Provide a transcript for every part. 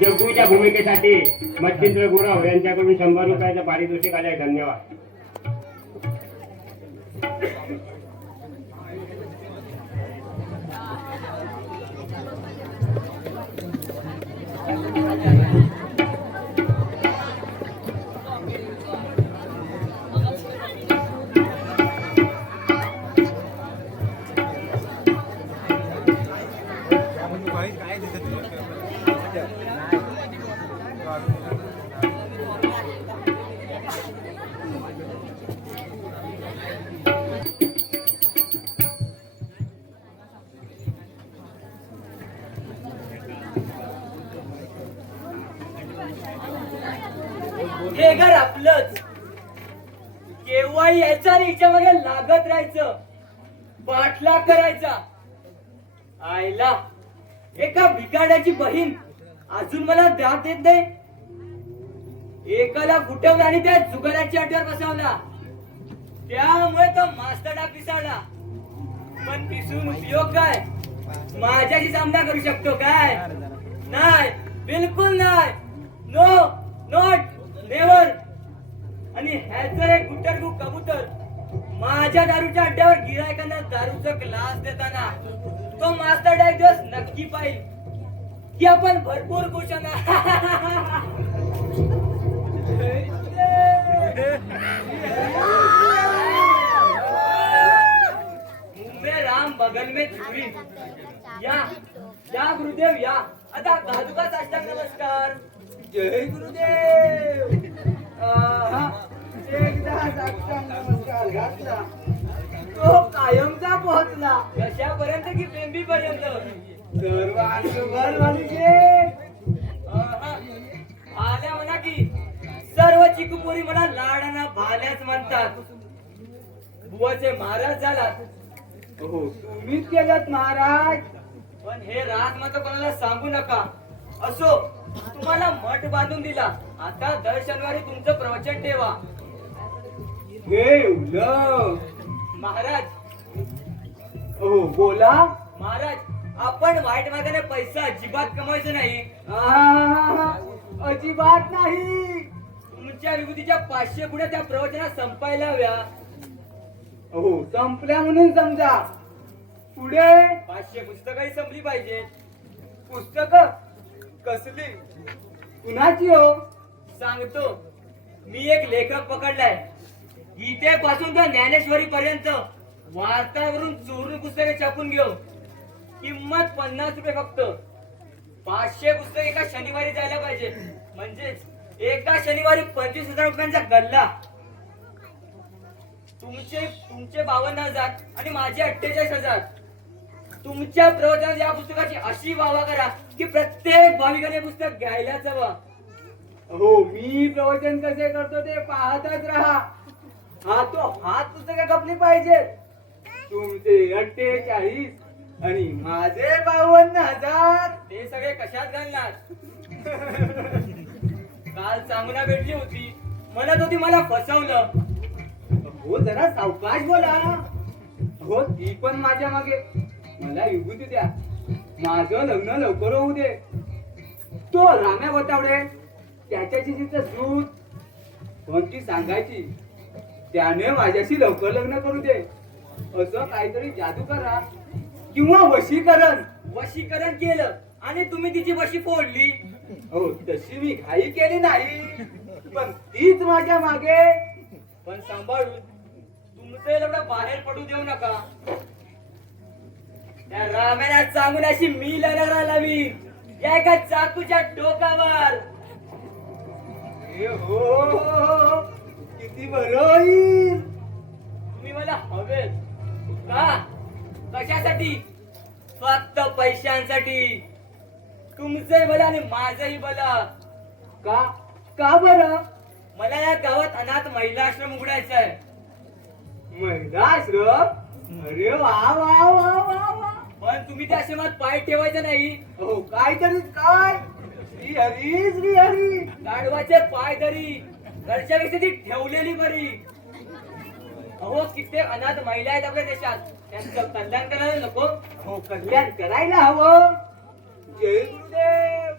जग्गूच्या भूमिकेसाठी मच्छिंद्र गुरव यांच्याकडून 100 रुपयाचं पारितोषिक आलंय. धन्यवाद. हे घर आपलंच. केव्हा यायचं आणि हिच्या मागे लागत राहायचं, पाठला करायचा. आईला एका भिकाड्याची बहीण अजून मला द्यात येत नाही. एकाला फुटवला आणि त्या जुगाराच्या अड्ड्यावर बसवला, त्यामुळे तो मास्तरडा पिसाळला. पण पिसून उपयोग काय? माझ्याशी सामना करू शकतो काय? नाही, बिलकुल नाही. No, not, never. आणि ह्याचं एक गुट्टरगू कबूतर माझ्या दारूच्या अड्ड्यावर गिरायकांना दारूचा ग्लास देताना तो मास्तर एक दिवस नक्की पाहिजे की आपण भरपूर खुश मुंबई राम बगल में चुरी. या गुरुदेव या. आता घालूका साष्टांग नमस्कार. जय गुरुदेव. एकदा साष्टांग नमस्कार घातला तो कायमचा पोहोचला. कशापर्यंत की बेंबी पर्यंत सर्व अंगभर भाल्या म्हणा की सर्व चिकूपोरी मला लाडाना भाल्याच म्हणतात. बुवाचे महाराज झालात. हो, तुम्हीच केलात महाराज. पण हे राज मात्र कोणाला सांगू नका. असो, तुम्हाला मठ बांधून दिला. आता दर शनिवारी तुमचं प्रवचन ठेवा. महाराज. हो, बोला महाराज. आपण वाईट मार्गाने पैसा अजिबात कमवायचा नाही. अजिबात नाही. तुमच्या विभूतीच्या 500 पुढे त्या प्रवचनात संपायला हव्या. हो, संपल्या म्हणून समजा. पुढे 500 पुस्तकही संपली पाहिजे. पुस्तक कसली? कुणाची हो? सांगतो. मी एक लेखक पकडलाय. गीतेपासून तर ज्ञानेश्वरी पर्यंत वार्तावरून चोरून पुस्तके छापून घेऊ. किंमत 50 रुपये फक्त. 500 पुस्तक एका शनिवारी जायला पाहिजे. म्हणजेच एका शनिवारी 25,000 रुपयांचा गल्ला. तुमचे 52,000 आणि माझे 48,000. तुमच्या प्रवचनात या पुस्तकाची अशी वावा करा की प्रत्येक भाविकाने पुस्तक घ्यायलाच हवं. हो, मी प्रवचन कसे करतो ते पाहतच राहा. हात पुस्तकं खपली पाहिजे. तुमचे 48 आणि माझे 52,000 ते सगळे कशात घालणार? काल चांगला भेटली होती, म्हणत होती मला फसवलं. हो, जरा सावकाश बोला. हो, ती पण माझ्या मागे. मला विभूती द्या. माझं लग्न लवकर होऊ दे. तो राम्या बतावडे त्याच्याची जिथं सूत पण ती सांगायची त्याने माझ्याशी लवकर लग्न करू दे. असं काहीतरी जादू करा किंवा वशीकरण केलं आणि तुम्ही तिची वशी फोडली. हो, तशी मी घाई केली नाही, पण तीच माझ्या मागे. पण सांभाळून तुमचं एवढं बाहेर पडू देऊ नका. त्या रामायणात सांगून अशी मी लढायला लावी या एका चाकूच्या टोकावर. हो किती बरं होईल. तुम्ही मला हवे का? कशासाठी? फक्त पैशांसाठी. तुमचंही भलं आणि माझंही भलं. का का बरं? मला या गावात अनाथ महिला आश्रम उघडायचा आहे. महिला आश्रम? अरे वा वा वा वा वा. पण तुम्ही त्या आश्रमात पाय ठेवायचा नाही. हो काहीतरी काय. श्री हरी श्री हरी. गाढवाचे पाय धरी घरच्यापेक्षा ती ठेवलेली बरी. अहो कित्येक अनाथ महिला आहेत आपल्या देशात. त्यांचं कल्याण करायला नको? हो कल्याण करायला हवं. जय गुरुदेव.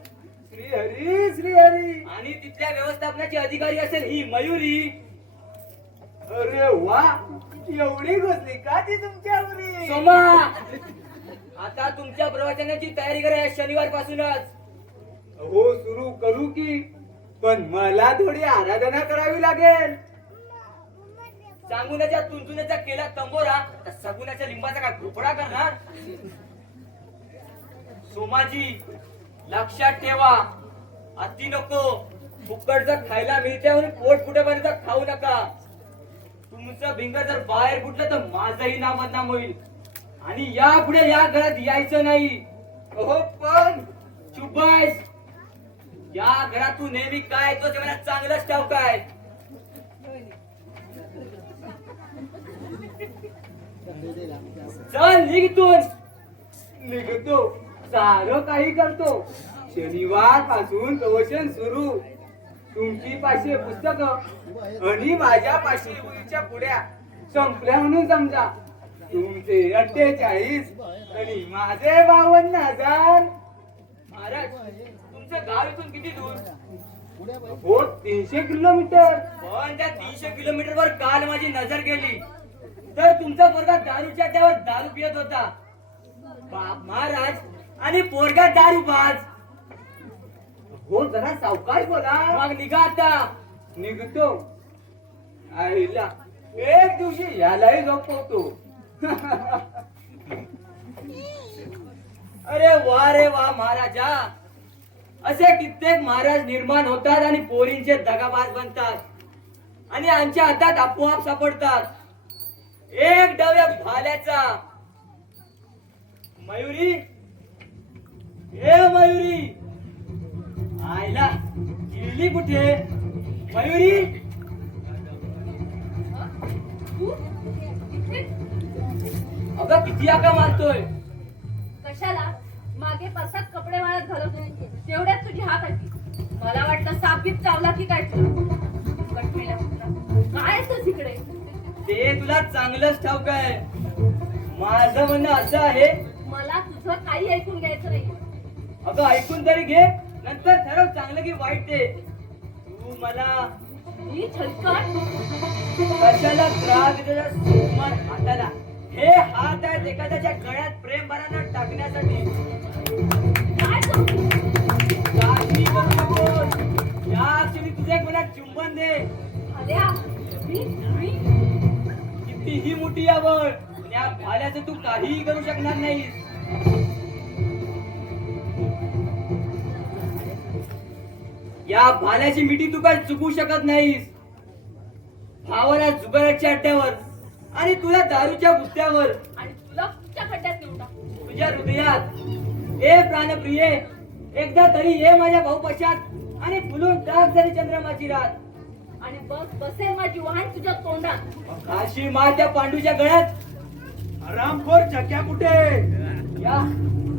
श्री हरी श्री हरी. आणि तिथल्या व्यवस्थापनाची अधिकारी असेल ही मयुरी. अरे वा एवढी घुसली का ती तुमच्यावरी? सोमा, आता तुमच्या प्रवचनाची तयारी करा या शनिवार पासूनच. हो सुरू करू की, पण मला थोडी आराधना करावी लागेल. सांगुनाच्या तुंतुण्याचा केला तंबोरा तर सगुनाच्या लिंबाचा काय घोपडा करणार? सोमाजी लक्षात ठेवा, अति नको. फुकटचं खायला मिळते म्हणून पोट फुटेपर्यंत खाऊ नका. तुमचं भिंग जर बाहेर फुटलं तर माझंही नाव बदनाम होईल. आणि यापुढे या घरात यायचं नाही. हो पण चुप बस. या घरात तू नेहमी काय तो मला चांगलंच ठाऊक आहे. चल निघ इथून. निघतो, सारं काही करतो. शनिवार पासून प्रवचन सुरू. तुमची पाचशे पुस्तक आणि माझ्या 500 वहीच्या पुड्या संपल्या म्हणून समजा. तुमचे 48 आणि माझे 52,000. महाराज तुमचं गाव इथून किती दूर? हो 300 किलोमीटर. पण त्या 300 किलोमीटर वर काल माझी नजर गेली तर तुमचा पोरगा दारूच्या अड्ड्यावर दारू पित होता. बाप महाराज आणि पोरगा दारूबाज. हो जरा सावकाश बोला. मग निघा आता. निघतो. आईला एक दिवशी यालाही झोपवतो. अरे वा रे वा महाराजा. असे कित्येक महाराज निर्माण होतात आणि पोरींचे दगाबाज बनतात आणि आमच्या हातात आपोआप सापडतात. एक डाव या भाल्याचा. मयुरी, ए मयुरी, आईला गेली कुठे? मयुरी, अगं किती आका मारतोय? कशाला? मागे पर्सात कपडे वाळत घालत होती. तेवढ्यात तुझी हात आली. मला वाटलं सापीत चावला की काय तुला. कटलेला कुत्रा. काय येतोस इकडे? ते तुला चांगलंच ठाऊक आहे. माझं म्हणणं असं आहे, मला तुझं काही ऐकून घ्यायचं नाही. अगं ऐकून तरी घे, नंतर ठरव चांगलं की वाईट ते. तू मला मी छलकट. कशाला त्रास देतो त्या सुकुमार हाताला? हे हात आहेत एखाद्याच्या गळ्यात प्रेम भरानं टाकण्यासाठी. काय करू? काही करू नकोस. या क्षणी तुझे एक मनात चुंबन दे. आल्या. मी कितीही मोठी आवड, त्या भाल्याचं तू काहीही करू शकणार नाहीस. या भाल्याची मिठी तू काय चुकू शकत नाहीस. भावाला जुगाराच्या अड्ड्यावर आणि तुला दारूच्या गुत्त्यावर. आणि तुला कुठच्या खड्ड्यात नेऊन टाकू? तुझ्या हृदयात ए प्राणप्रिये, एकदा तरी ये माझ्या भाऊ पश्चात आणि फुलून टाक जरी चंद्रमाची रात. आणि बघ बसेल माझी वाहन तुझ्या तोंडात. काशी मा त्या पांडूच्या गळ्यात. रामखोर चक्या कुठे? या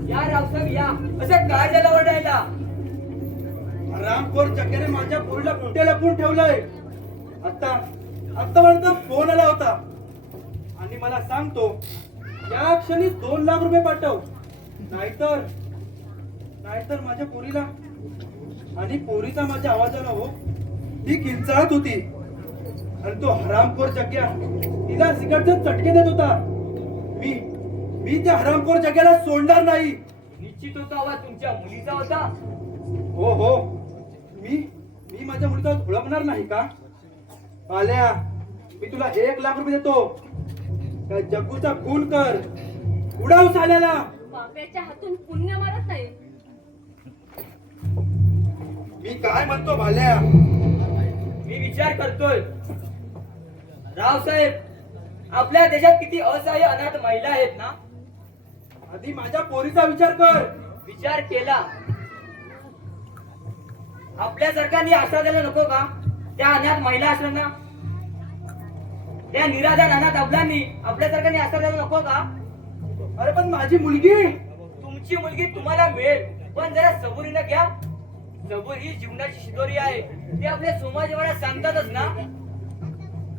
या रावसाहेब या. असं काय झालं ओरडायला? रामखोर चक्याने माझ्या पोरीला कुठे लपून ठेवलंय. आता मला फोन आला होता आणि मला सांगतो या क्षणी 2 लाख रुपये पाठव, नाहीतर माझ्या पोरीला. आणि पोरीचा माझ्या आवाजाला हो ती किंचाळत होती आणि तो हरामखोर चक्या तिला सिगारेटचे चटके देत होता. मी त्या हरामखोर चक्याला सोडणार नाही. निश्चित होता आवाज तुमच्या मुलीचा होता. हो मी माझ्या मुलीचा ओळखणार नाही का? आल्या, मी तुला 1 लाख रुपये देतो. त्या जग्गूचा खून कर, उडाव साल्याला. बाप्याच्या हातून पुण्य मारत नाही. मी काय म्हणतो भाल्या, मी विचार करतोय रावसाहेब, आपल्या देशात किती असहाय्य अनाथ महिला आहेत ना. आधी माझ्या पोरीचा विचार कर. विचार केला, आपल्या सरकारने आश्रय द्यायला नको का त्या अनाथ महिला आश्रमांना? त्या निराधार अनाथ अबलांनी आपल्या सरकारने आश्रय द्यायला नको का? अरे पण माझी मुलगी. तुमची मुलगी तुम्हाला मिळेल, पण जरा सबुरीनं घ्या. सबूर ही जीवनाची शिदोरी आहे, ते आपल्या समाजाला सांगतातच ना.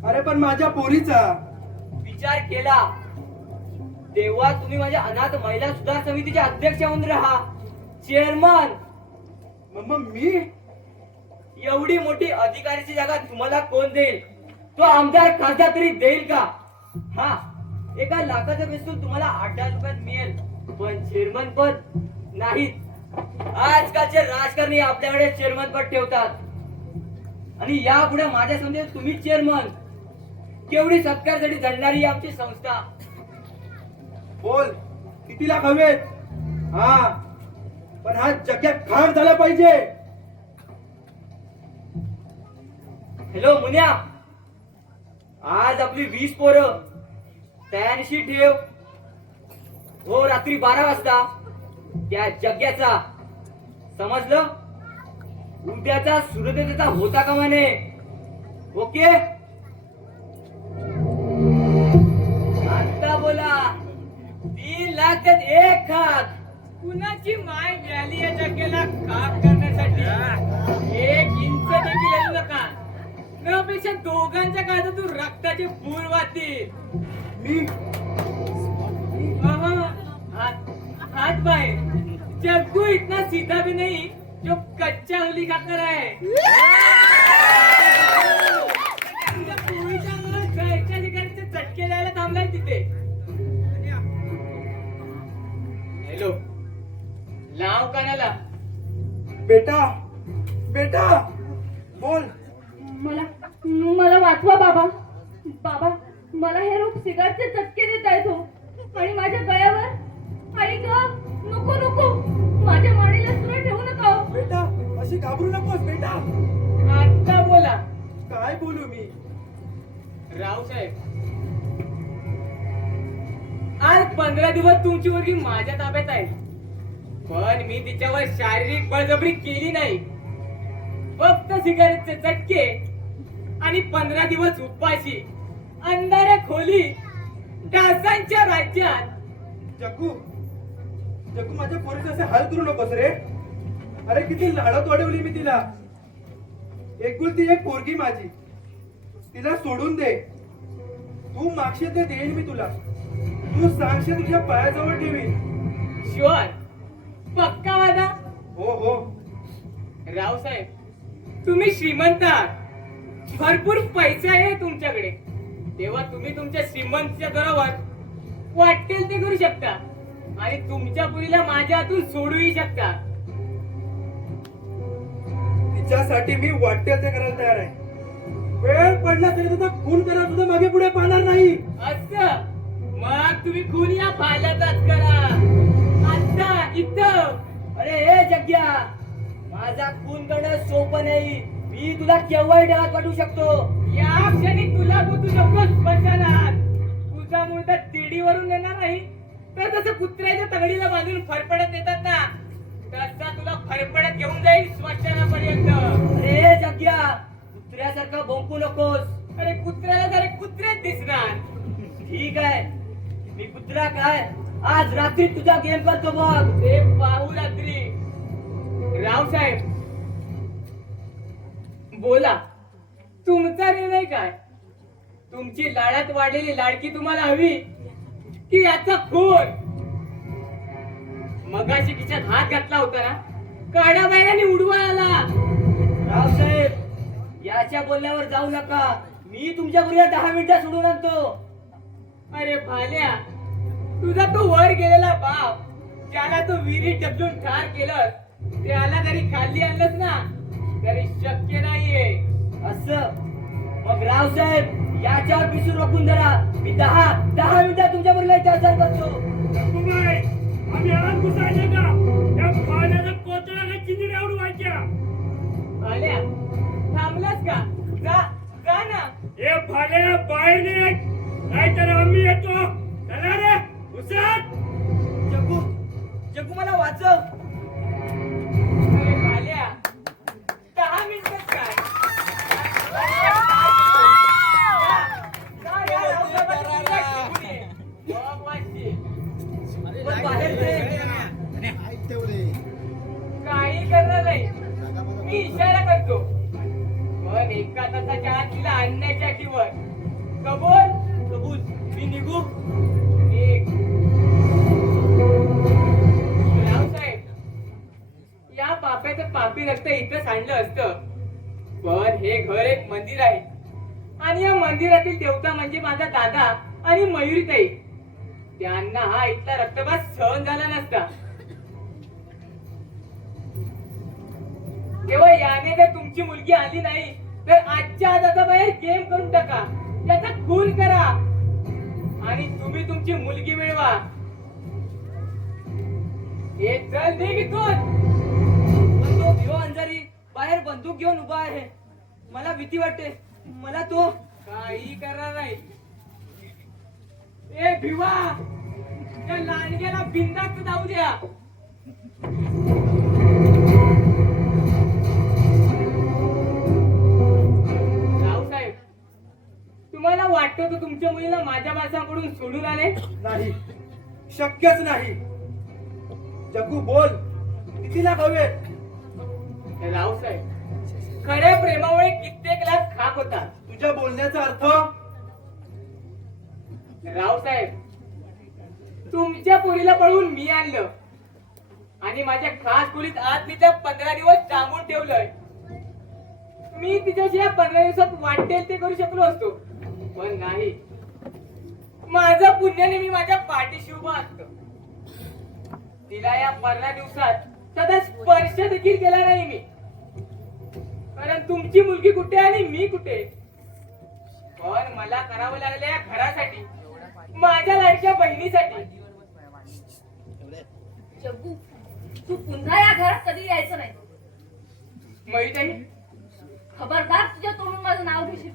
अरे पण माझ्या पोरीचा. विचार केला तेव्हा तुम्ही माझ्या अनाथ महिला सुधार समितीचे अध्यक्ष होऊन राहा, चेअरमन. मग मी एवढी मोठी अधिकाऱ्याची जागा तुम्हाला कोण देईल? तो आमदार खासदार तरी देईल का? हा, 1 लाखाचं बेसून तुम्हाला 8 रुपयात मिळेल, पण चेअरमन पद नाही. आजकालचे राजकारणी आपल्याकडे चेअरमन पद ठेवतात आणि यापुढे माझ्या समजे तुम्ही चेअरमन. केवढी सत्कारसाठी झडणारी आमची संस्था. बोल, किती लाख हवेत? हा, पण हा जग्यात खाक झाला पाहिजे. हॅलो मुन्या, आज आपली 20 पोरं तयारीशी ठेव. हो, रात्री 12 वाजता त्या जग्याचा, समजलं? उद्याचा सूर्योदयाचा होता का म्हणे. ओके, आता बोला. 3 लाख 1 खाक. कुणाची माय मिळाली या जग्याला खाक करण्यासाठी? 1 इंच देखील येऊ नका, त्यापेक्षा दोघांच्या काळातून रक्ताचे पूर वाहतील. मी हाथ बाहेर. जग्गू इतना सीधा भी नहीं जो कच्चा उंगली खाकर है. तुझ्या पोळीच्या अंगावर खायच्या ठिकाणचे चटके द्यायला थांबलाय तिथे. हॅलो, लाव कानाला. बेटा, बेटा बोल. मला वाचवा बाबा. बाबा, मला हे रोग सिगारेटचे चटके देत आहेत हो. आणि माझ्या गळ्यावर. आई ग, नको नको, माझ्या मानेला सुरू ठेवू नका हो. बेटा, अशी घाबरू नकोस बेटा. आता बोला. काय बोलू मी? रावसाहेब, आज 15 दिवस तुमची मुलगी माझ्या ताब्यात आहे, पण मी तिच्यावर शारीरिक बळजबरी केली नाही. फक्त सिगारेटचे चटके आणि 15 दिवस उपाशी अंधाऱ्या खोली डासांच्या राज्यात. जग्गू, जग्गू माझ्या पोरीचे असे हाल करू नकोस रे. अरे किती लाडत वाढवली मी तिला. एकुलती एक पोरगी माझी, तिला सोडून दे. तू मागशील ते देईन मी तुला. तू सांगशील तुझ्या पायाजवळ ठेवीन. शुअर, पक्का वादा. हो हो. रावसाहेब, तुम्ही श्रीमंत आहात, भरपूर पैसा आहे तुमच्याकडे, तेव्हा तुम्ही तुमच्या श्रीमंतीच्या दरावर वाटेल ते करू शकता आणि तुमच्या पुरीला माझ्या हातून सोडूही शकता. तिच्यासाठी मी वाटेल ते करायला तयार आहे. वेळ पडला तरी तुझा खून करा, तुझं मागे पुढे पाहणार नाही. असं मग तुम्ही खून या पाल्याचाच करा आता इथं. अरे हे जग्या, माझा खून करणं सोपं नाही. मी तुला केव्हाही डगात पाठवू शकतो. या क्षणी तुला गुतू शकतो स्मशानात. तुझा मुर्दा तिडीवरून येणार नाही, तर तसं कुत्र्याच्या तगडीला बांधून फरफडत येतात ना, तसा तुला फरफडत घेऊन जाईल स्मशानापर्यंत. अरे जग्या, कुत्र्यासारखा भोंकू नकोस. अरे कुत्र्याला जरा कुत्रेच दिसणार. ठीक आहे, मी कुत्रा काय, आज रात्री तुझा गेम करतो बघ. ते पाहू रात्री. रावसाहेब, बोला, तुमचा निर्णय काय? तुमची लाडात वाढलेली लाडकी तुम्हाला हवी की याचा खून? मगाशी खिशात हात घातला होता ना, काढा बाहेर उडवा आला. रावसाहेब, याच्या बोलण्यावर जाऊ नका. मी तुमच्या बरोबर 10 मिनिटात सोडून आणतो. अरे भाल्या, तुझा तो वर गेलेला बाप, ज्याला तो विहिरीत ढकलून ठार केलं, त्याला जरी खाली आणलंच ना तरी शक्य नाहीये. असं मग रावसाहेब, याच्यावर पिसून रोखून धरा. मी 10 10 मिनिटात तुमच्या मुलीला इथे हजर करतो. जग्गूबाई, आम्ही आज घुसायचे का त्या फाण्याचा कोतळा का चिंजड्या उडवायच्या? आल्या थांबलास का? जा जा ना. हे फाल्या बाहेर निघ, नाहीतर आम्ही येतो. चला रे घुसत. जग्गू जग्गू मला वाचव. अरे भाल्या 10 मिनिटच काय? जा, या रावसाहेबांची मुलगा घेऊन ये. बघ वाटते. पण बाहेर ते काही करणार नाही. मी इशारा करतो पण 1 तासाच्या आत तिला आणण्याच्या अटीवर. कबूल? कबूल. मी निघू? एक. रावसाहेब, या पाप्याचं पापी रक्त इथं सांडलं असतं पण हे घर एक मंदिर आहे आणि या मंदिरातील देवता म्हणजे माझा दादा आणि मयुरीताई. त्यांना हा इथला रक्तपात सहन झाला नसता. तेव्हा याने जर तुमची मुलगी आली नाही तर आजच्या आज आता बाहेर गेम करून टाका, याचा खून करा आणि तुम्ही तुमची मुलगी मिळवा. हे चल दे इथून. पण तो भिवा अंजारी बाहेर बंदूक घेऊन उभा आहे. मला भीती वाटते. मला तो काही करणार नाही. ए भिवा, त्या लांडग्याला बिंदास्त जाऊ द्या. रावसाहेब, तुम्हाला वाटतं तर तुमच्या मुलीला माझ्या माणसाकडून सोडून आले? नाही, शक्यच नाही. जग्गू बोल, किती लाख हवे? रावसाहेब, खऱ्या प्रेमामुळे कित्येक लाख खाक होतात. तुझ्या बोलण्याचा अर्थ? रावसाहेब, तुमच्या पोरीला पळवून मी आणलं आणि माझ्या खास खोलीत आज तिच्या 15 दिवस डांबून ठेवलंय. मी तिच्याशी या 15 दिवसात वाटेल ते करू शकलो असतो पण नाही. माझं पुण्याने मी माझ्या पाठीशी उभा असतो. तिला या 15 दिवसात सदा स्पर्श देखील केला नाही मी. कारण तुमची मुलगी कुठे आणि मी कुठे? पण मला करावं लागलं या घरासाठी, माझ्या लाडक्या बहिणीसाठी. जग्गू, तू पुन्हा या घरात कधी यायचं नाही. मयुताई, खबरदार तुझ्या तोंडून माझं नाव घेशील.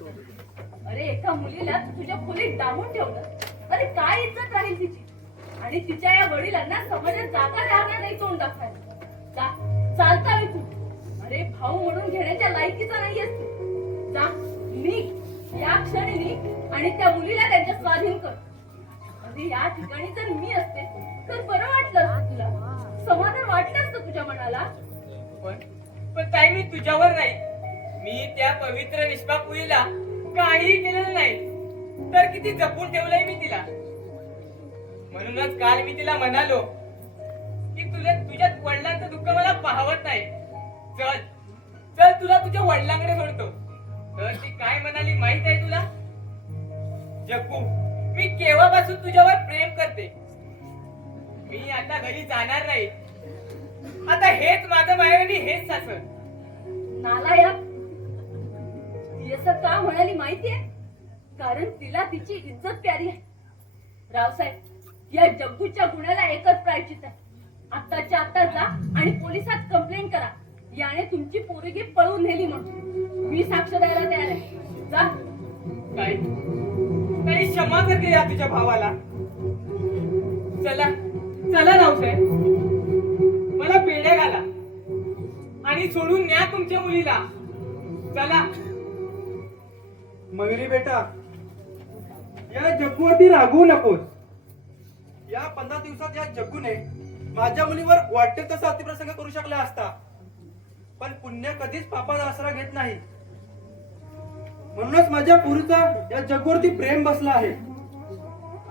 अरे एका मुलीला तू तुझ्या खोलीत डांबून ठेवलं. अरे काय इज्जत राहील तिची? आणि तिच्या या वडिलांना समाजात जागा राहणार नाही तोंड दाखवायला. चालता तू. अरे भाऊ म्हणून घेण्याच्या लायकीचा नाहीयेस तू. जा निघ, या क्षणी निघ आणि त्या मुलीला त्यांच्या स्वाधीन कर. अरे या ठिकाणी जर मी असते तर बरं वाटलं असतं तुला. समाधान वाटलं असतं तुझ्या मनाला. पण ताई, मी तुझ्यावर नाही. मी त्या पवित्र निष्पाप मुलीला काही केलेलं नाही तर किती जपून ठेवलंय मी तिला. म्हणूनच काल मी तिला म्हणालो की तुझ्या वडिलांचं दुःख मला पाहवत नाही. चल चल, तुला तुझ्या वडिलांकडे सोडतो. तर ती काय म्हणाली माहित आहे तुला? जग्गू, मी केव्हापासून तुझ्यावर प्रेम करते. मी आता घरी जाणार नाही. आता हेच माझं माहेर आणि हेच सासर. नालायक, ती असं का म्हणाली माहितीये? कारण तिला तिची इज्जत प्यारी आहे. रावसाहेब, या जग्गूच्या गुन्ह्याला एकच प्रायश्चित आहे. आत्ताच्या आता जा आणि पोलिसात कंप्लेंट करा. याने तुमची पोरगी पळून नेली म्हणून. मी साक्ष द्यायला तयार आहे. जा. काय काही क्षमा करते या तुझ्या भावाला. चला चला रावसाहेब, मला बेड्या घाला आणि सोडून न्या तुमच्या मुलीला. चला. मयुरी बेटा, या जग्गूवरती रागवू नकोस. या 15 दिवसात या जग्गूने माझ्या मुलीवर वाटेल तसा अतिप्रसंग करू शकला असता. पण पुण्य कधीच पापाचा आसरा घेत नाही. म्हणूनच माझ्या पोरीचा या जग्गूवरती प्रेम बसला आहे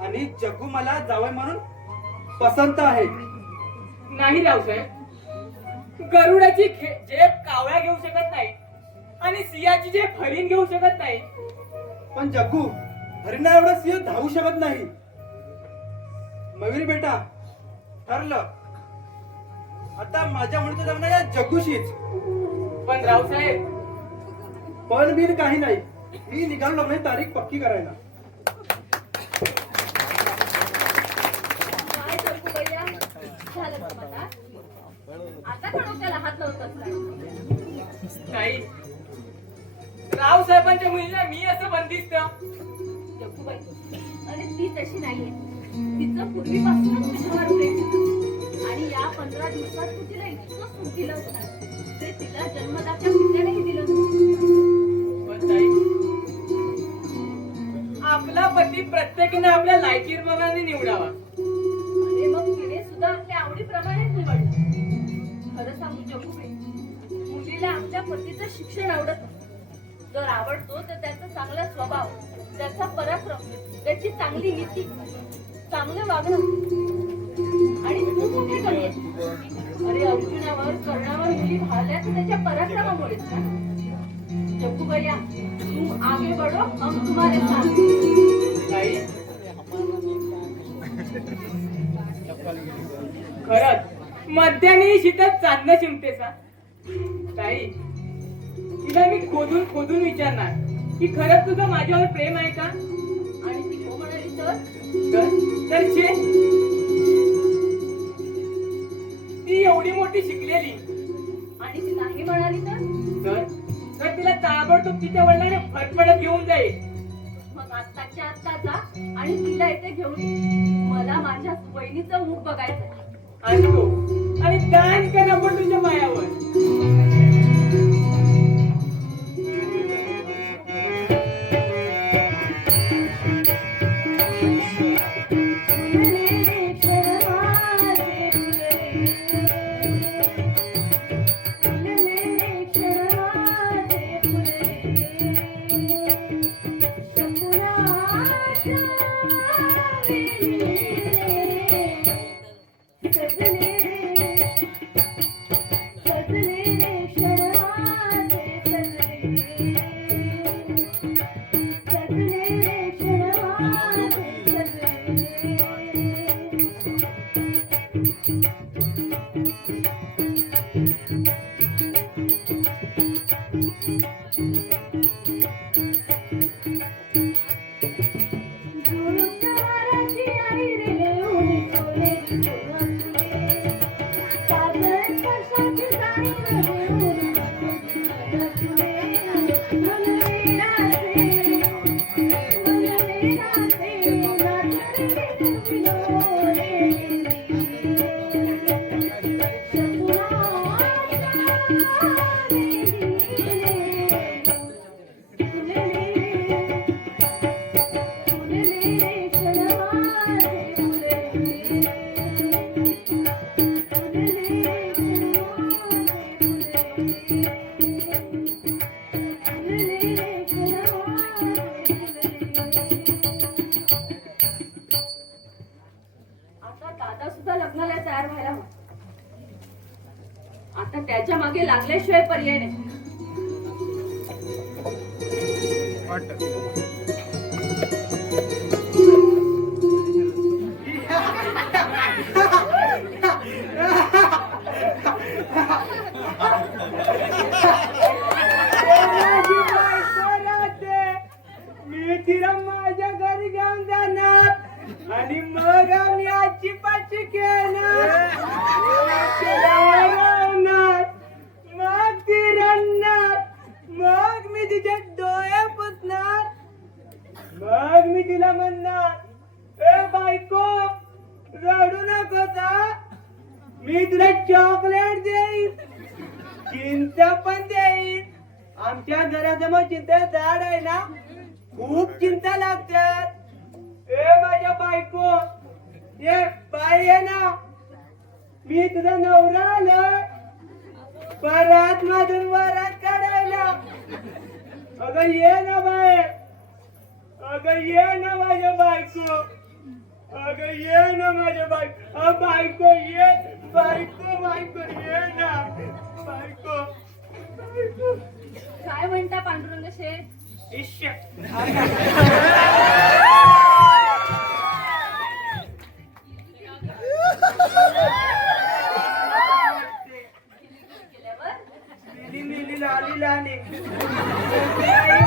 आणि जग्गू मला जावई म्हणून पसंत आहे. नाही रावसाहेब, गरुडाची झेप कावळा घेऊ शकत नाही आणि सिंहाची झेप हरिण घेऊ शकत नाही. पण जग्गू हरिणा एवढा सिंह धावू शकत नाही. मयुरी बेटा, ठरलं आता माझ्या मुलीचं लग्न या जग्गूशीच. पण रावसाहेब, पण बिन काही नाही. मी निघालो लग्नाची तारीख पक्की करायला. आता का डोक्याला हात लावत असला? ताई, रावसाहेबांच्या मुलीला मी असं बंदिस्त. जग्गूबाई, अरे ती तशी नाहीये. तिचं पूर्वीपासूनच तुझ्यावर प्रेम आहे. आणि या 15 दिवसात तू तिला इतकं सुख दिलं होतं ते तिला जन्मदात्या पित्यानेही दिलं नव्हतं. पण ताई, आपला पती प्रत्येकाने आपल्या लायकीप्रमाणे निवडावा. अरे मग तिने सुद्धा आपल्या आवडीप्रमाणेच निवडलं. खरं सांगू जग्गूबाई, मुलीला आपल्या पतीचं शिक्षण आवडत नाही. जर आवडतो तर त्याचा चांगला स्वभाव, त्याचा पराक्रम, त्याची चांगली नीती, चांगलं वागणं. आणि तू कुठे कमी आहेस? अरे अर्जुनावर कर्णावर मुली भाळल्या तर त्याच्या पराक्रमामुळेच ना. जग्गूबाई, तू आगे बढो, हम तुम्हारे साथ. ताई, खरंच मध्याने शीतत चांदणं शिमतेसा. ताई, तिला मी खोदून खोदून विचारणार की खरंच तुझं माझ्यावर प्रेम आहे का? आणि ती हो म्हणाली तर तर छे, ती एवढी मोठी शिकलेली. आणि ती नाही म्हणाली तर तर तिला ताबडतोब तिच्या वडिलांनी फटफटत घेऊन जाईल. मग आत्ताच्या आत्ता जा आणि तिला इथे घेऊन ये. मला माझ्या वहिनीचं मुख बघायचं. आणतो आणि दान करा पण तुझ्या मायावर. आता त्याच्या मागे लागल्याशिवाय पर्याय नाही. मी तिला माझ्या घरी घेऊन जाणार आणि मग आम्ही आजची पाची खेळणार. मग ती रडणार, मग मी तिचे डोळे पुसणार, मग मी तिला म्हणणार, ए बायको रडू नकोस हा, मी तुला चॉकलेट देईन, चिंच पण देईन. आमच्या घरासमोर चिंचेचं झाड आहे ना, खूप चिंता लागतात. ए माझ्या बायको, ये बाई आहे ना, मी तुझा नवरा आलोय परत मधून वरात काढायला. अगं ये ना बाय, अगं ये ना माझ्या बायको, अगं ये ना माझ्या बायको, बायको ये, बायको बायको ये ना बायको. काय म्हणता पांडुरंग शेठ? इश्श.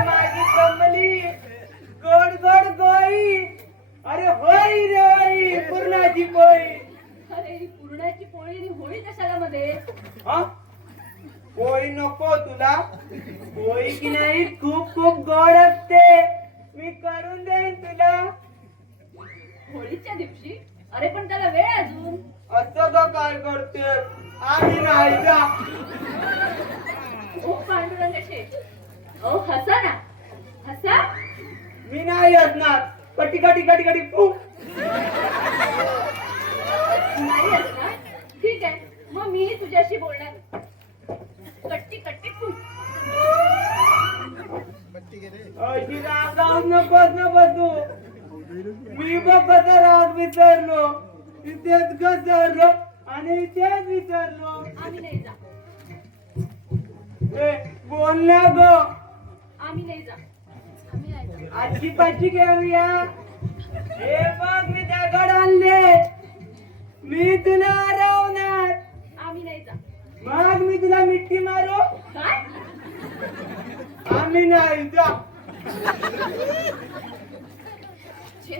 माझी कमली गोड गोड गोई, अरे होई रे होई पूर्णाची पोई. अरे पुरणाची पोळी आणि होळी कशाला मध्ये? हा? पोळी नको तुला? पोळी की नाही खूप खूप गोड असते, मी करून देईन तुला. होळीच्या दिवशी? अरे पण त्याला वेळ आहे अजून. असं का काय करते? आम्ही नाही जा. ओ पांडुरंग शेठ, ओ हसा ना, हसा. मी नाही असणार. कटी कटी कटी कटी फू. नाही असणार? ठीक आहे, मग मीही तुझ्याशी बोलणार. कट्टी कट्टी खूप. अशी रागावून नकोस ना बसू. मी बघ कसं राग विसरलो, इथेच घसरलो आणि इथेच विसरलो. आम्ही नाही जा, ए, बोल ना ग. आम्ही नाही जा, आम्ही नाही जा. आजची पाची घेऊया. हे बघ मी दगड आणले, मी तुला हरवणार. आम्ही नाही जा. मग मी तुला मिठी मारू. काय? आम्ही नाही जा. छे,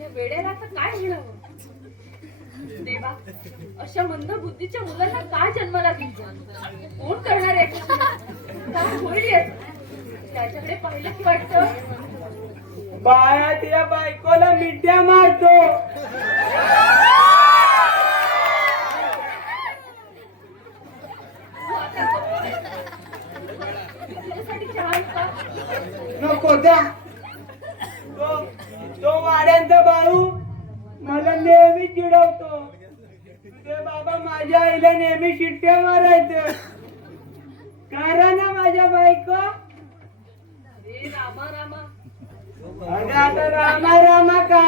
या वेड्याला आता काय म्हणावं? देवा, अशा मंद बुद्धीच्या मुलांना का जन्माला दिली? कोण करणार आहे? काय होईल याचं? त्याच्याकडे पाहिलं की वाटतं बाया तिला बायकोला मिठ्या मारतो. तुझ्यासाठी चहा आणू का? नको जा. तो वाड्यांचा बाळू मला नेहमी चिडवतो. तुझे बाबा माझ्या आईला नेहमी शिट्ट्या मारायचे. करा ना माझ्या बायको. हे रामा रामा, अगं आता रामा रामा का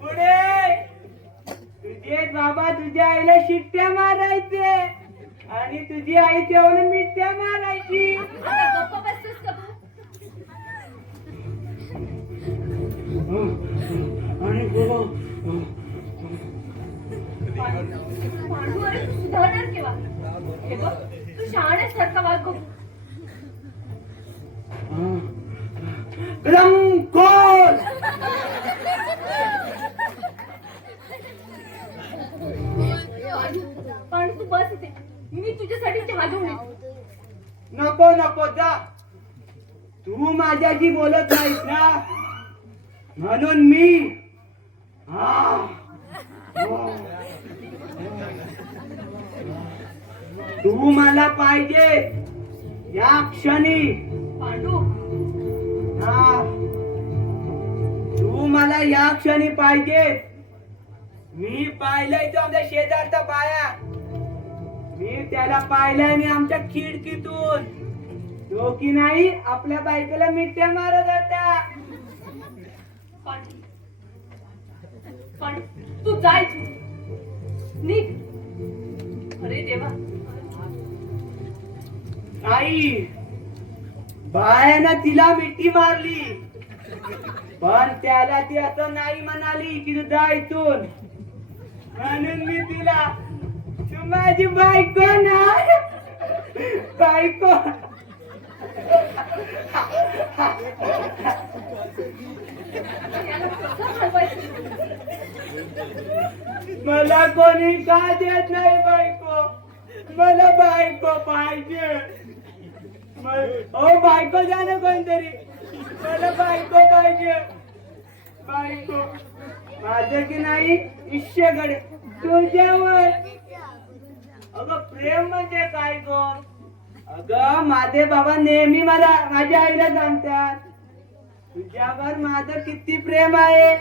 पुढे तुझे बाबा तुझ्या आईला शिट्ट्या मारायचे आणि तुझी आई तेवढं मिठ्या मारायची. आता गप्प बसतेस का तू? आणि बाबा पांडू, अरे तू सुधारणार केव्हा? हे बघ, तू शहाण्यासारखा वाग बघू. रंगोल. पांडू तू बस इथे, मी तुझ्यासाठी चहा घेऊन येते. नको नको जा. तू माझ्याशी बोलत नाहीस ना, म्हणून मी तू मला पाहिजे या क्षणी. पांडू, तू मला या क्षणी पाहिजे. मी पाहिलंय तो आमच्या शेजारचा बाया. मी त्याला पाहिलंय मी आमच्या खिडकीतून. तो की नाही आपल्या बायकोला मिठ्या मारत होता. पांडू, पांडू तू जाय, निघ. अरे देवा, आई बायानं तिला मिठी मारली, पण त्याला ती असं नाही म्हणाली की तू जा इथून. म्हणून मी तिला तू माझी बायको ना, बायको. याला कसं घालवायचं? मला कोणी का देत नाही बायको. मला बायको पाहिजे. ओ बायको द्या ना कोणतरी. मला बायको पाहिजे. बायको माझं की नाही ईश्वरकडे तुझ्यावर. अगं प्रेम म्हणजे काय ग? अगं माझे बाबा नेहमी मला माझ्या आईला सांगतात तुझ्यावर माझं किती प्रेम आहे.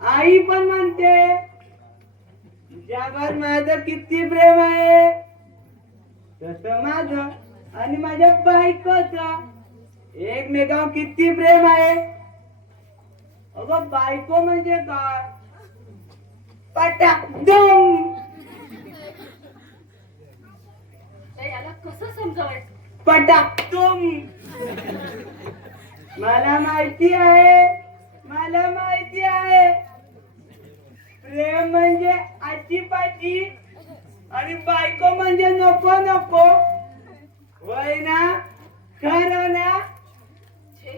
आई पण म्हणते तुझ्यावर माझं किती प्रेम आहे. तसं माझं आणि माझ्या बायकोचं एकमेकांवर किती प्रेम आहे. अगं बायको म्हणजे काय? पटाक दुम. याला कसं समजावायचं? पटाक दुम. मला माहिती आहे, मला माहिती आहे. प्रेम म्हणजे आजीपाजी आणि बायको म्हणजे नको नको. होय ना? खरं ना? छे,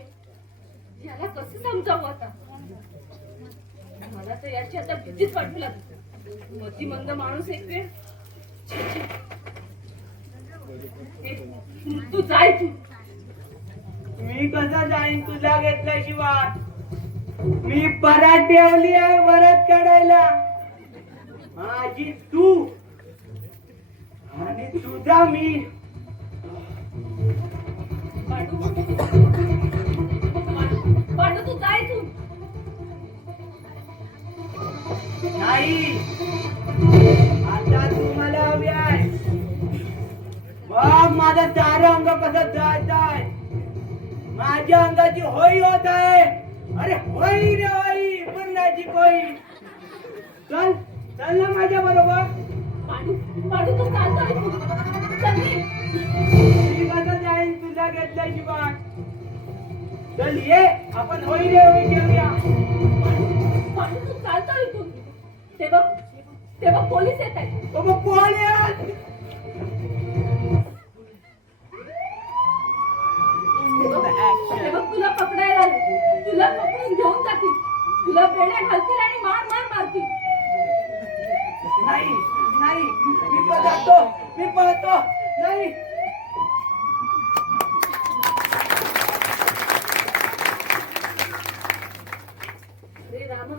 याला कसं समजावं आता? मला तर याची आता भीतीच वाटू लागली. मतिमंद माणूस एक वेळ. ए, तू जाय तू. मी कसा जाईन तुला घेतल्याशिवाय? मी परत ठेवली आहे वरत काढायला. माझी तू आणि तुझा मी. पांडू पांडू तू जाय तू. नाही, आता तू मला हवी आहे. बघ माझं सारं अंग कसं जायचं आहे. माझ्या अंगाची होई होत आहे. अरे होई रे होई, पूर्णाची होई. चल चल ना माझ्या बरोबर. पांडू पांडू तू चालतोय तू. चल ये. मी कसं जाईन तुला घेतल्याशिवाय? चल ये, आपण होई रे होई घेऊया. पांडू तू चालतोय तू. ते बघ पोलीस येत आहेत. बाबा कोण आहे? ते बघ तुला पकडायला आले. तुला पकडून घेऊन जातील. तुला बेड्या घालतील आणि मार मार मारतील. नाही नाही, मी पळतो, मी पळतो. नाही. अरे रामा,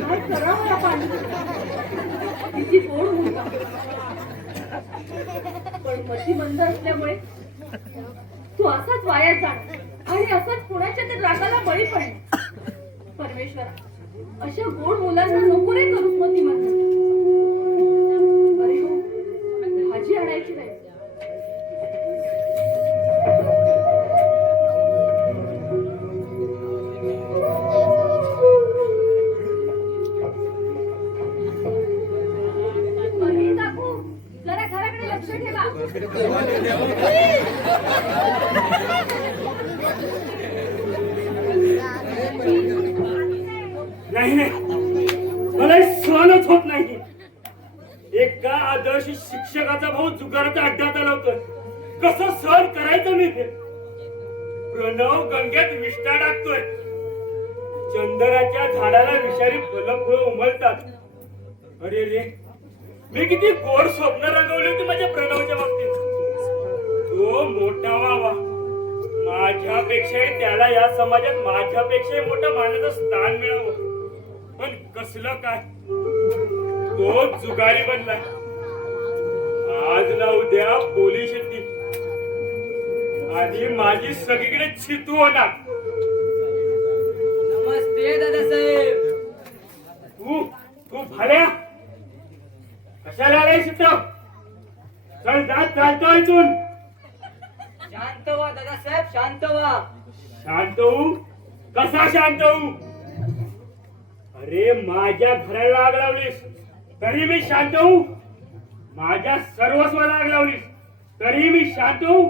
काय करावं या पांडू? किती गोड मुलगा, पण मतिमंद असल्यामुळे तू असाच वाया जाणार आणि असाच कुणाच्या तरी रागाला बळी पडणार. परमेश्वरा, अशा गोड मुलांना नको रे करूस मतिमंद. अरे हो, भाजी आणायची नाही. अरे काकू, जरा घराकडे लक्ष ठेवा. नाही नाही, मला हे सहनच होत नाही. एका आदर्श शिक्षकाचा भाऊ जुगाराचा अड्डा चालवतोय. कसं सहन करायचं मी ते? प्रणव गंगेत विष्ठा टाकतोय. चंदनाच्या झाडाला विषारी फळं उमलतात. अरे रे, मी किती गोड स्वप्न रंगवली होती माझ्या प्रणवच्या बाबतीत. तो मोठा व्हावा, माझ्यापेक्षाही त्याला या समाजात माझ्यापेक्षाही मोठं मानाचं स्थान मिळावं. पण कसलं काय, तो जुगारी बनलाय. आज ना उद्या पोलीस येतील आणि माझी सगळीकडे चितू होणार. नमस्ते दादासाहेब. तू तू भाड्या कशाला आलाय शिट्टव? चल जात चालतो इथून. शांत व्हा दादासाहेब, शांत व्हा. शांत होऊ? कसा शांत होऊ? अरे माझ्या घराला आग लावलीस तरी मी शांत होऊ? माझ्या सर्वस्वाला आग लावलीस तरी मी शांत होऊ?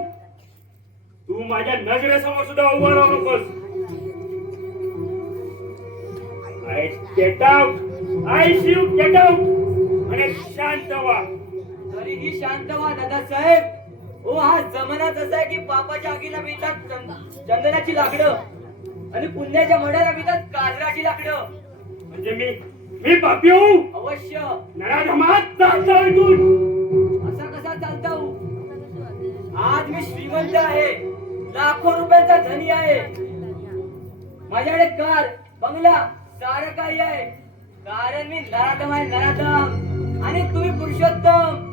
तू माझ्या नजरेसमोर सुद्धा उभा राहू नकोस. I get out, I see you get out आणि शांत व्हा. तरीही शांत व्हा दादासाहेब. हो, हा जमाना तसा आहे की पापाच्या आगीला मिळतात चंदनाची लाकडं आणि पुण्याच्या मड्याला मिळतात काजराची लाकडं. म्हणजे मी पापी होऊ? अवश्य. नराधमात चालतो इथून. असा कसा चालता हो? आज मी श्रीमंत आहे, लाखो रुपयाचा धनी आहे. माझ्याकडे कार, बंगला, सारं काही आहे. कारण मी नराधम आहे, नराधम. आणि तुम्ही पुरुषोत्तम,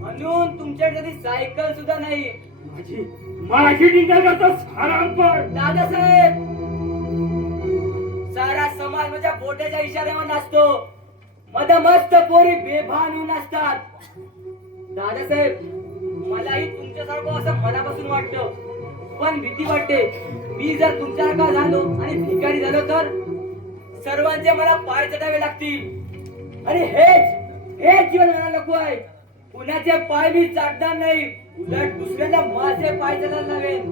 म्हणून तुमच्याकडे कधी सायकल सुद्धा नाही. माझी टीका करतोस हरामखोर. दादासाहेब, सारा समाज माझ्या बोटाच्या इशाऱ्यावर नाचतो. मदमस्त पोरी बेभान होऊन नाचतात. दादासाहेब, मलाही तुमच्यासारखं असं मनापासून वाटतं, पण भीती वाटते. मी जर तुमच्यासारखा झालो आणि भिकारी झालो तर सर्वांचे मला पाय चढावे लागतील. आणि हेच जीवन मला नको आहे. कुणाचे पाय मी चाटणार नाही, उलट दुसऱ्यांना माझे पाय चढायला लावेल.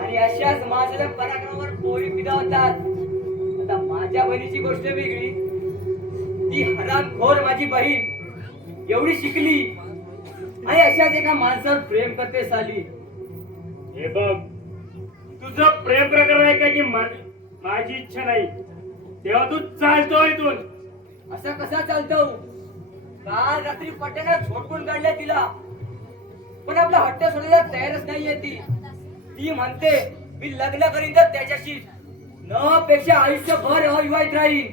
आणि अशाच माझ्या पराक्रमावर पोरी पिदा होतात. आता माझ्या बहिणीची गोष्ट वेगळी. ती हरामखोर माझी बहीण एवढी शिकली आणि अशाच एका माणसावर प्रेम करते साली. हे बघ, तुझं प्रेम प्रकरण ऐकायची माझी इच्छा नाही. तेव्हा तू चालतो इथून. असा कसा चालतो? काल रात्री पट्यानं झोडपून काढले तिला, पण आपला हट्ट सोडायला तयारच नाहीये ती. ती म्हणते मी लग्न करीन तर त्याच्याशी, न पेक्षा आयुष्यभर अविवाहित राहील.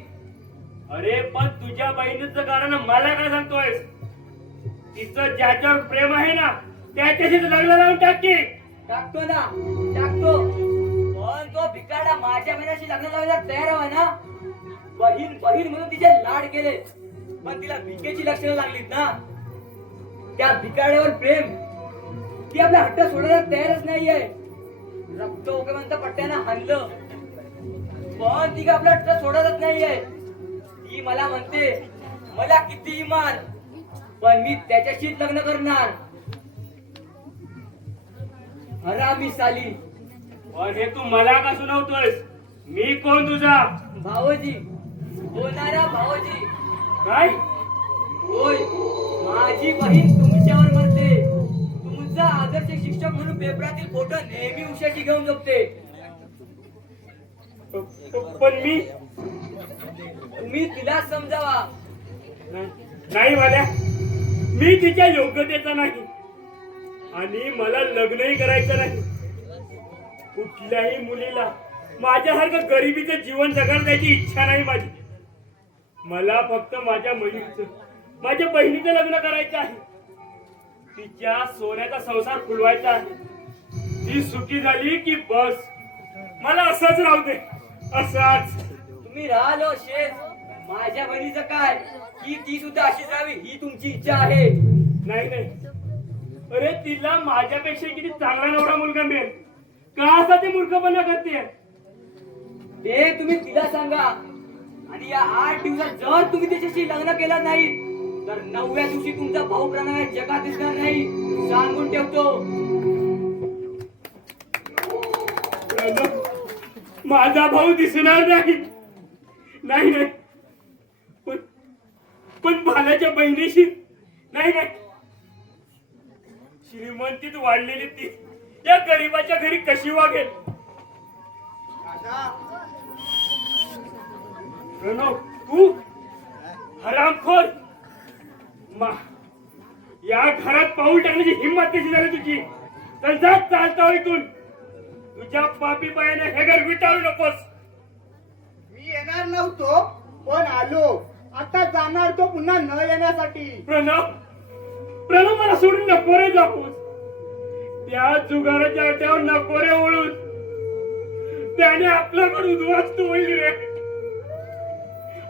अरे पण तुझ्या बहिणीचं कारण मला काय सांगतोयस? तिचं ज्याच्यावर प्रेम आहे ना त्याच्याशीच लग्न लावून टाक की. टाकतो ना, टाकतो. पण तो भिकाडा माझ्या बहिणीशी लग्न लावायला तयार हवा ना. बहीण बहीण म्हणून तिचे लाड केले, पण तिला भिकेची लक्षणं लागलीत ना. त्या भिकाड्यावर प्रेम, ती आपला हट्ट सोडायला तयारच नाहीये. रक्त उगवंत पट्ट्यानं हाणलं, पण ती काय आपला हट्ट सोडतच नाहीये. ती मला म्हणते मला कितीही मार, पण मी त्याच्याशीच लग्न करणार. हरामी साली. पण हे तू मला का सुनावतोयस? मी कोण तुझा? भावोजी, होणारा भावोजी. काय? होय, माझी बहीण तुमच्यावर म्हणते. तुमचा आदर्श शिक्षक म्हणून पेपरातील फोटो नेहमी उशाची घेऊन झोपते. पण मी तुम्ही तिला समजावा. नाही वाल्या, मी तिच्या योग्यतेचा नाही आणि मला लग्नही करायचं नाही. कुठल्याही मुलीला माझ्यासारखं गरिबीचं जीवन जगायला द्यायची इच्छा नाही माझी. मला फक्त माझ्या माझ्या बहिणीचं लग्न करायचं आहे. तिच्या सोन्याचा संसार फुलवायचा आहे. ती सुखी झाली की बस, मला असंच राहू दे, असंच. तुम्ही राहिलो शेत. माझ्या बहिणीचं काय, की ती सुद्धा अशीच राहावी ही तुमची इच्छा आहे. नाही नाही, अरे तिला माझ्यापेक्षा किती चांगला नवरा मुलगा मिळेल का असा ती मूर्खपणा करते? ते तुम्ही तिला सांगा. आणि या 8 दिवसात जर तुम्ही त्याच्याशी लग्न केलं नाही तर 9व्या दिवशी तुमचा भाऊ प्रणाली जगात दिसणार नाही, सांगून ठेवतो. माझा भाऊ दिसणार नाही. नाही नाही, पण भाल्याच्या बहिणीशी नाही नाही. श्रीमंतीत वाढलेली ती या गरीबाच्या घरी कशी वागेल? प्रणव, तू हरामखोर. या घरात पाऊल टाकण्याची हिंमत कशी झाली तुझी? तर जा, चालता इथून. तुझ्या पापी पायाने हे घर विटाळू नकोस. मी येणार नव्हतो पण आलो. आता जाणार तो पुन्हा न येण्यासाठी. प्रणव, प्रणव मला सोडून नको रे जाऊस. त्या जुगाराच्या अड्ड्यावर नको रे ओळून. त्याने आपल्याकडून उद्ध्वस्त होईल रे.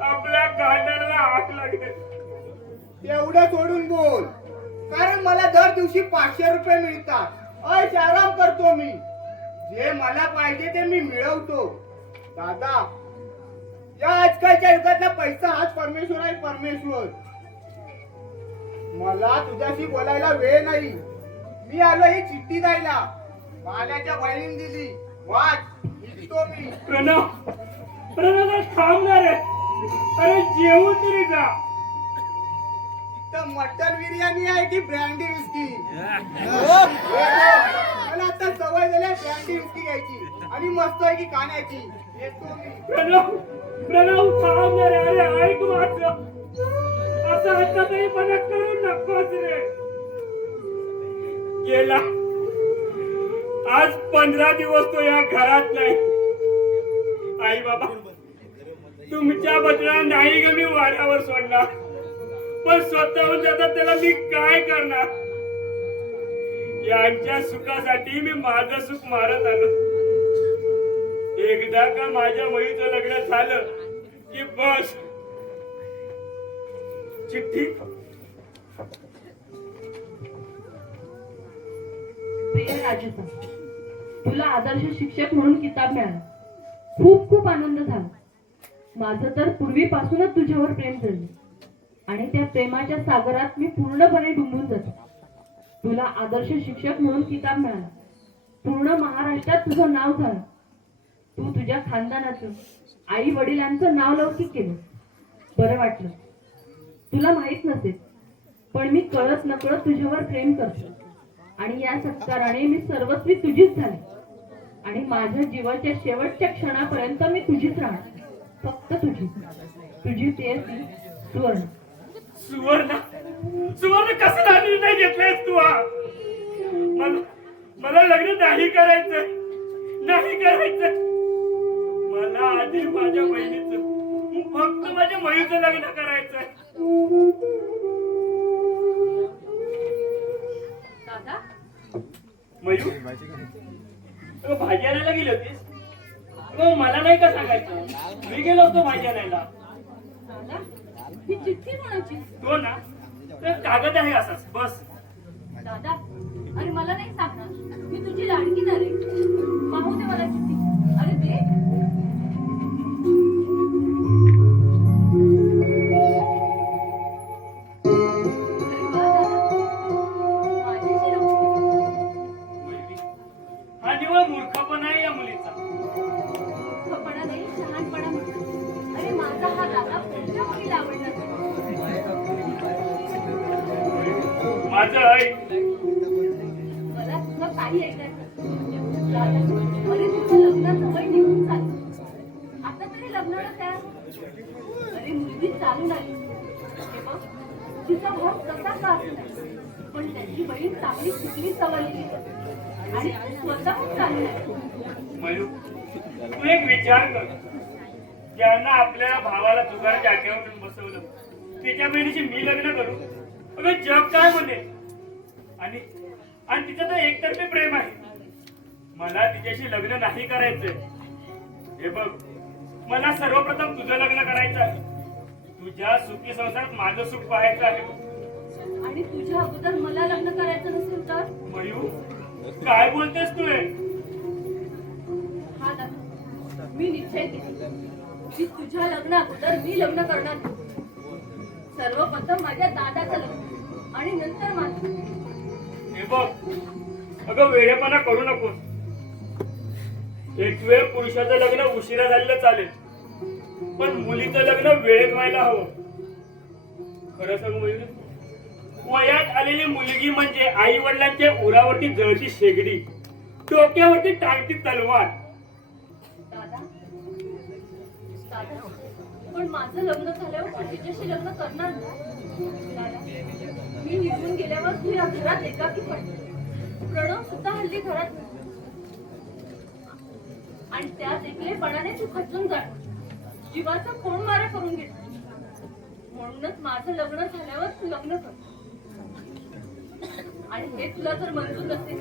आपल्या गांडाला आग लागेल. तेवढं सोडून बोल, कारण मला दर दिवशी 500 रुपये मिळतात. ऐश आराम करतो मी. जे मला पाहिजे ते मी मिळवतो. दादा, या आजकालच्या युगातला पैसा हाच परमेश्वर आहे. परमेश्वर, मला तुझ्याशी बोलायला वेळ नाही. मी आलो ही चिठ्ठी द्यायला. बाल्याच्या बहिणीने दिली. वाच, लिहितो मी. प्रणव, प्रणव थांबणार आहे. अरे जेवून तरी जा. इथं मटन बिर्याणी आहे की ब्रँडी विस्की? मला आता सवय झाली ब्रँडी विस्की घ्यायची आणि मस्त आहे की खाण्याची. येतो मी. प्रणव, प्रणव थांबणार आहे. अरे ऐक माझं. असं आता तरी पण करू नकोस रे. गेला आज 15 दिवस तो या घरात नाही. आई बाबा, तुमच्या बदला नाही ग मी वाड्यावर सोडणार, पण स्वतःहून जातात त्याला मी काय करणार? यांच्या सुखासाठी मी माझं सुख मारत आलो. एकदा का माझ्या मुलीचं लग्न झालं की बस. चिठ्ठी. प्रिय राजेचा, तुला आदर्श शिक्षक म्हणून किताब मिळाला. खूप खूप आनंद झाला. माझं तर पूर्वीपासूनच तुझ्यावर प्रेम झालं आणि त्या प्रेमाच्या सागरात मी पूर्णपणे डुंबून जातो. तुला आदर्श शिक्षक म्हणून किताब मिळाला. पूर्ण महाराष्ट्रात तुझं नाव झालं. तू तुझ्या खानदानाचं, आई वडिलांचं नाव लौकिक केलं. बरं वाटलं. तुला माहित नसेल पण मी कळत नकळत तुझ्यावर प्रेम करतो आणि या सत्काराने मी सर्वस्वी तुझीच झाले आणि माझ्या जीवाच्या शेवटच्या क्षणापर्यंत मी तुझीच राहणार. फक्त तुझी, तुझी प्रेयसी सुवर्ण सुवर्ण सुवर्ण कसला निर्णय घेतलायस तू हा? मला लग्न नाही करायचं, नाही करायचं. मला आधी माझ्या बहिणीचं, फक्त माझ्या मयूचं लग्न करायचंय. दादा मयू तू भाजी आणायला गेली होतीस? मला नाही का सांगायचं? मी गेलो होतो भाजी आणायला. दादा ही चिठ्ठी कोणाची? तो ना तर कागद आहे असाच बस. दादा अरे मला नाही सांगणार, मी तुझी लाडकी झाले. पाहू दे मला चिठ्ठी. अरे दे. अरे वा दादा, माझ्याशी रमते. मुलगी हा निव्वळ मूर्खपणा आहे या मुलीचा. मूर्खपणा नाही, शहाणपणा म्हणतात. अरे माझा हा दादा कोणत्या मुलीला आवडला? माझं आई मला तुझं काही ऐकायचं दादा. अरे तुझं लग्नाचं वय निघून चाललं, आता तरी लग्नाला तयार. अरे मुलगी चालून आली. हे बघ, तिचा भाऊ कसा का नाही, पण त्याची बहीण चांगली शिकली सवरलेली आहे. आणि ती स्वतःहून चालू आहे. मयू तू एक विचार कर, ज्यांना आपल्या भावाला जुगार जागेवर बसवलं त्याच्या बहिणीशी मी लग्न करू? अगं जग काय म्हणेल? आणि आणि तिचं तर एकतर्फी प्रेम आहे. मला तिच्याशी लग्न नाही करायचंय. हे बघ, मला सर्वप्रथम तुझं लग्न करायचं आहे. तुझ्या सुखी संसारात माझं सुख पाहायचं आहे. आणि तुझ्या अगोदर मला लग्न करायचं नसेल तर? मयू काय बोलतेस तू हे? हा दादा, मी निश्चय केला की तुझ्या लग्ना अगोदर मी लग्न करणार नाही. सर्वप्रथम माझ्या दादाचं लग्न आणि नंतर माझं. हे बघ, अगं वेळेपणा करू नकोस. एक वेळ पुरुषाचं लग्न उशिरा झालेलं चालेल, पण मुलीचं लग्न वेळेत व्हायला हवं. खरं सांगू मयूर, वयात आलेली मुलगी म्हणजे आई वडिलांच्या उरावरती जळती शेगडी, डोक्यावरती टांगती तलवार. दादा दादा, पण माझं लग्न झाल्यावर तू तिच्याशी लग्न करणार ना? दादा, मी निघून गेल्यावर तू या घरात एकाकी पडली. प्रणव सुद्धा हल्ली घरात नाही. आणि त्याच एकलेपणाने तू खचून जाणार, जीवाचा कोण मारा करून घेतला. म्हणूनच माझं लग्न झाल्यावर तू लग्न कर. आणि हे तुला जर मंजूर नसेल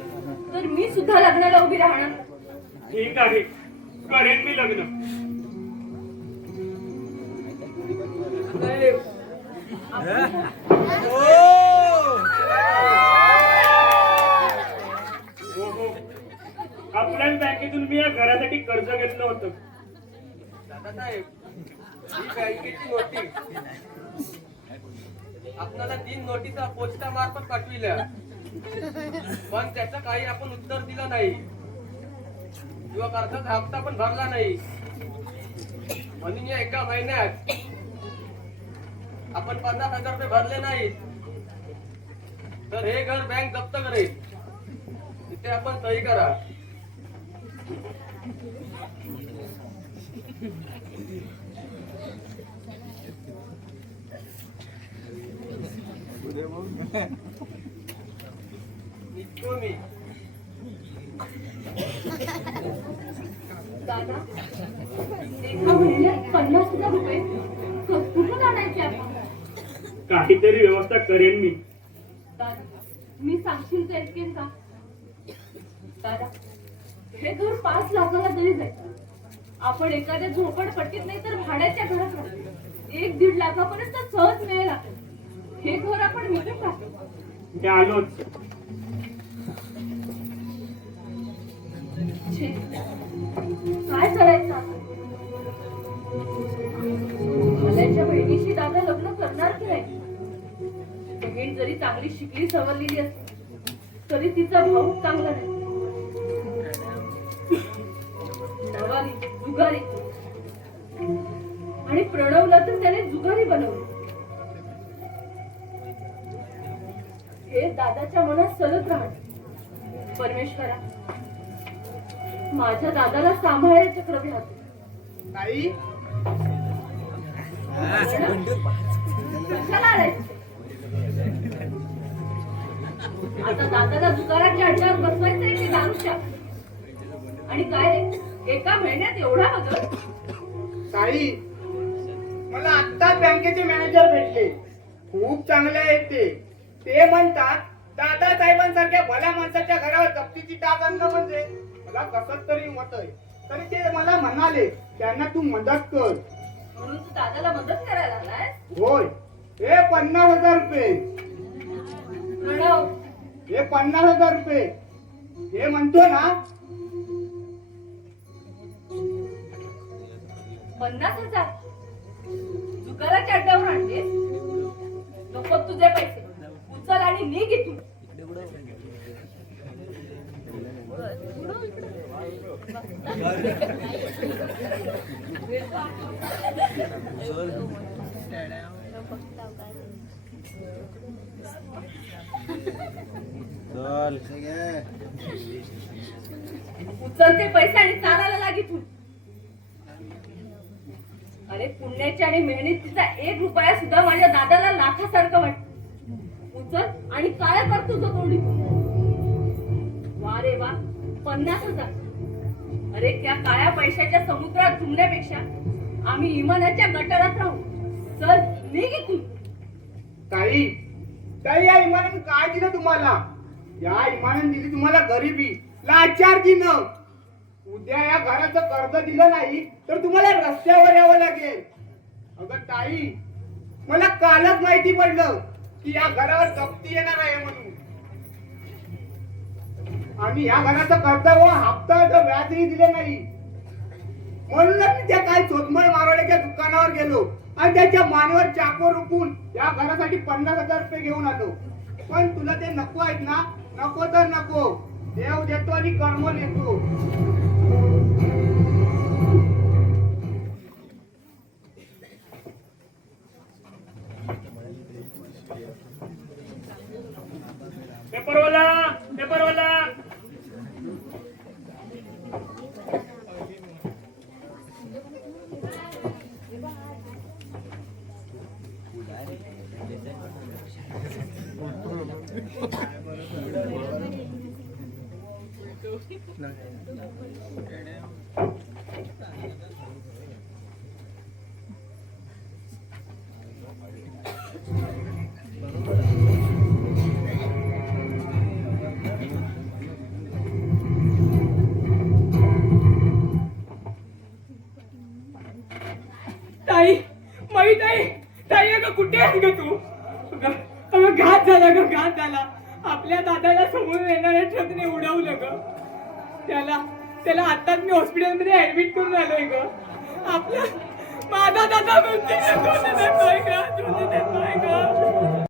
तर मी सुद्धा लग्नाला उभी राहणार. ठीक आहे, करेन मी लग्न. हो हो, आपल्याच बँकेतून मी या घरासाठी कर्ज घेतलं होतं. दादासाहेब, ही बँकेची नोटीस आपल्याला 3 नोटिसा पोस्टा मार्फत पाठविल्या, पण त्याचं काही आपण उत्तर दिलं नाही किंवा कर्जाचा हप्ता पण भरला नाही. म्हणून या एका महिन्यात आपण 50,000 रुपये भरले नाहीत तर हे घर बँक जप्त करेल. तिथे आपण सही करा. निघतो मी. दादा, एका महिन्यात 50,000 रुपये कुठून आणायचे आपण? काहीतरी व्यवस्था करेन मी. दादा, मी सांगशील ते ऐकेन का? दादा, हे घर 5 लाखाला तरी जाईल. आपण एखाद्या झोपडपट्टीत नाही तर भाड्याच्या घरात राहतो. 1-1.5 लाखापर्यंत सहज मिळेल आपल्याला. हे घर आपण विकून टाकू. मी आलोच. छे, काय करायचं आता? भल्याच्या बहिणीशी दादा लग्न करणार की नाही? बहीण जरी चांगली शिकली सवरलेली असली तरी तिचा भाऊ चांगला नाही. नवारी जुगारी, आणि प्रणवला तर त्याने जुगारी बनवलं. हे दादाच्या मनात सलत राहत. परमेश्वरा, माझ्या दादाला सांभाळायला चक्रव्यूहात. ताई, कशाला आलाय? आता दादाला दुकानाच्या अड्ड्यावर बसवायचंय की दारूच्या? आणि काय रे, एका महिन्यात एवढा बदल? ताई, मला आत्ताच बँकेचे मॅनेजर भेटले. खूप चांगले आहेत ते. ते म्हणतात दादासाहेबांसारख्या भल्या माणसाच्या घरावर जप्तीची टाक आणणं म्हणजे मला कसं तरी होतंय. तरी ते मला म्हणाले त्यांना तू मदत कर. म्हणून तू दादाला मदत करायला आलाय? होय. हे 50,000 रुपये. प्रणव, हे 50,000 रुपये. हे म्हणतो ना 50,000 दुकानाच्या अड्ड्यावर आणतेस? नको तुझे पैसे, उचल आणि निघ इथून. उचलते पैसे आणि चालायला लाग इथून. अरे पुण्याच्या आणि मेहनतीचा 1 रुपया सुद्धा माझ्या दादाला लाखासारखं वाटत. उचल आणि काय कर तुझं तोंडी. वा रे वा, 50,000. अरे त्या काळ्या पैशाच्या समुद्रात झुंबण्यापेक्षा आम्ही इमानाच्या गटारात राहू. चल निघ इथून. ताई, ताई, या इमानाने काय दिलं तुम्हाला? या इमानाने दिली तुम्हाला गरिबी, लाचारगी न. उद्या या घराचं कर्ज दिलं नाही तर तुम्हाला रस्त्यावर यावं लागेल. अगं ताई, मला कालच माहिती पडलं की या घरावर जप्ती येणार आहे म्हणून. आणि या घराचं कर्ज व हप्ता व्याजही दिले नाही. म्हणूनच मी त्या काही सोतमळ मारवाड्याच्या दुकानावर गेलो आणि त्याच्या मानेवर चाकू रुपून या घरासाठी 50,000 रुपये घेऊन आलो. पण तुला ते नको आहेत ना? नको तर नको. देव देतो आणि कर्म देतो. पेपरवाला ताई, माई ताई, ताई अगं कुठे आहेस ग तू? अगं घात झाला ग, घात झाला. आपल्या दादाला समोरून येणाऱ्या ट्रकने उडवलं ग. त्याला आताच मी हॉस्पिटलमध्ये ऍडमिट करून आलोय ग. आपला माझा दादा म्हणते